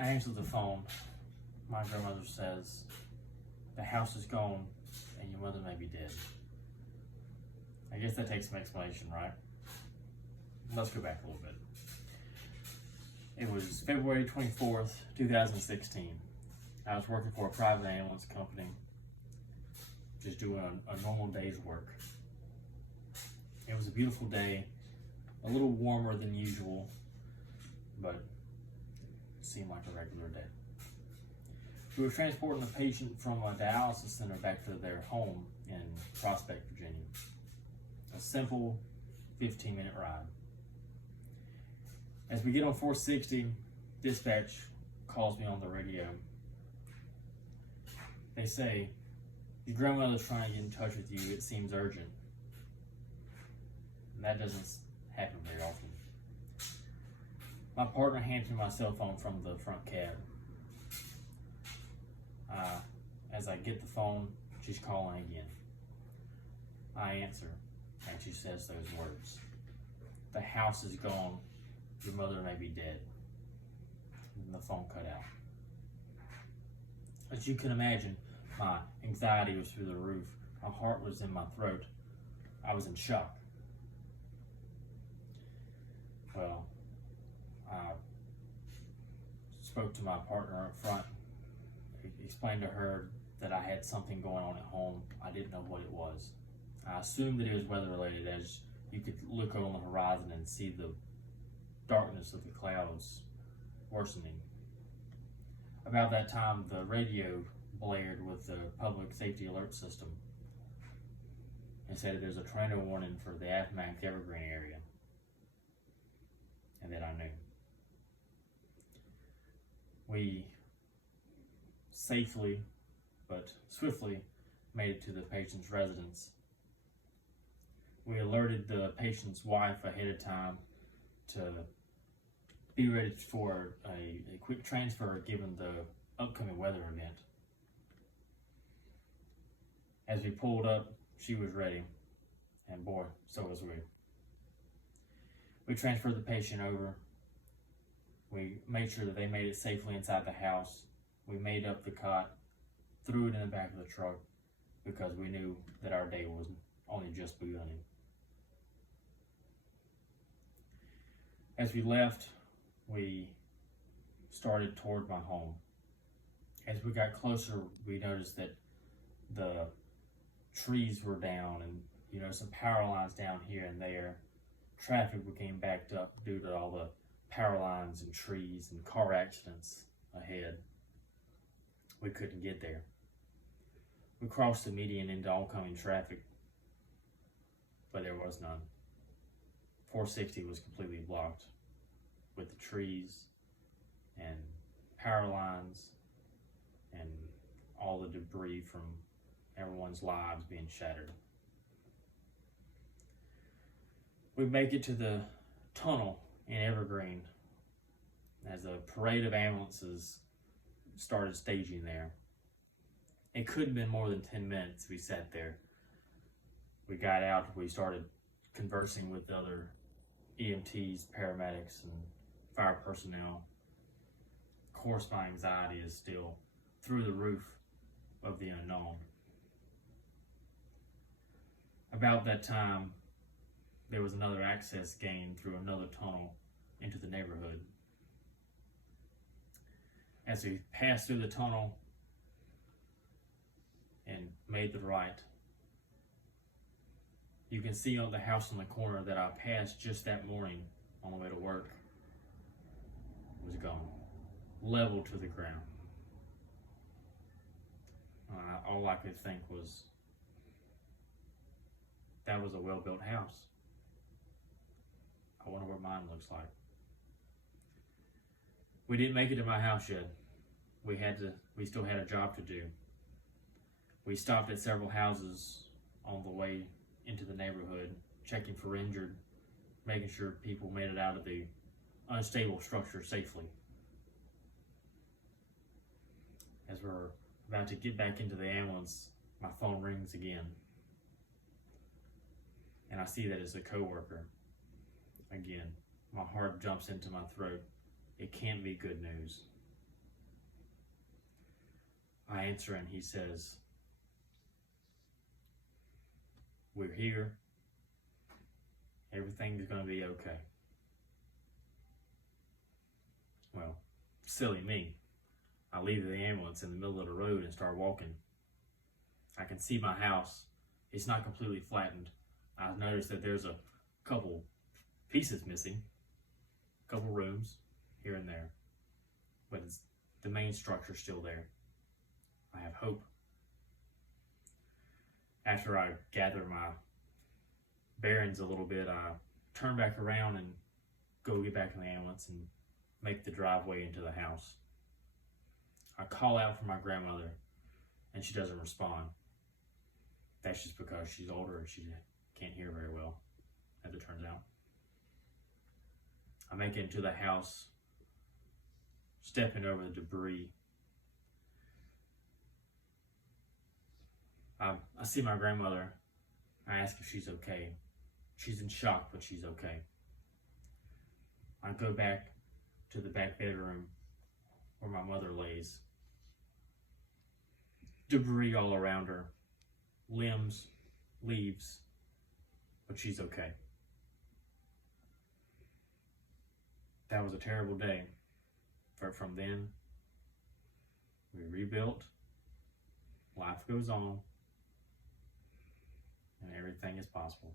I answer the phone. My grandmother says, "The house is gone and your mother may be dead." I guess that takes some explanation, right? Let's go back a little bit. It was February 24th, 2016. I was working for a private ambulance company, just doing a normal day's work. It was a beautiful day, a little warmer than usual, but it seemed like a regular day. We were transporting a patient from a dialysis center back to their home in Prospect, Virginia. A simple 15-minute ride. As we get on 460, dispatch calls me on the radio. They say, "Your grandmother's trying to get in touch with you. It seems urgent." And that doesn't happen very often. My partner hands me my cell phone from the front cab. As I get the phone, she's calling again. I answer, and she says those words: "The house is gone. Your mother may be dead." And the phone cut out. As you can imagine, my anxiety was through the roof. My heart was in my throat. I was in shock. Well, I spoke to my partner up front, explained to her that I had something going on at home. I didn't know what it was. I assumed that it was weather related, as you could look on the horizon and see the darkness of the clouds worsening. About that time, the radio blared with the public safety alert system and said that there's a tornado warning for the Appomattox Evergreen area. And then I knew. We safely but swiftly made it to the patient's residence. We alerted the patient's wife ahead of time to be ready for a quick transfer given the upcoming weather event. As we pulled up, she was ready, and boy, so was we. We transferred the patient over. We made sure that they made it safely inside the house. We made up the cot, threw it in the back of the truck, because we knew that our day was only just beginning. As we left, we started toward my home. As we got closer, we noticed that the trees were down and some power lines down here and there. Traffic became backed up due to all the power lines and trees and car accidents ahead. We couldn't get there. We crossed the median into oncoming traffic, but there was none. 460 was completely blocked with the trees and power lines and all the debris from everyone's lives being shattered. We make it to the tunnel in Evergreen as a parade of ambulances started staging there. It couldn't have been more than 10 minutes we sat there. We got out, we started conversing with other EMTs, paramedics, and fire personnel. Of course, my anxiety is still through the roof of the unknown. About that time, there was another access gained through another tunnel into the neighborhood. As we passed through the tunnel and made the right, you can see on the house on the corner that I passed just that morning on the way to work was gone, level to the ground. All I could think was, that was a well-built house. I wonder what mine looks like. We didn't make it to my house yet. We still had a job to do. We stopped at several houses on the way into the neighborhood, checking for injured, making sure people made it out of the unstable structure safely. As we're about to get back into the ambulance, my phone rings again. And I see that it's a coworker. Again, my heart jumps into my throat. It can't be good news. I answer and he says, "We're here. Everything's going to be okay." Well, silly me. I leave the ambulance in the middle of the road and start walking. I can see my house. It's not completely flattened. I noticed that there's a couple pieces missing, a couple rooms here and there, but the main structure's still there. I have hope. After I gather my bearings a little bit, I turn back around and go get back in the ambulance and make the driveway into the house. I call out for my grandmother and she doesn't respond. That's just because she's older and she can't hear very well, as it turns out. I make it into the house, stepping over the debris. I see my grandmother. I ask if she's okay. She's in shock, but she's okay. I go back to the back bedroom where my mother lays. Debris all around her, limbs, leaves, but she's okay. That was a terrible day. From then, we rebuilt, life goes on, and everything is possible.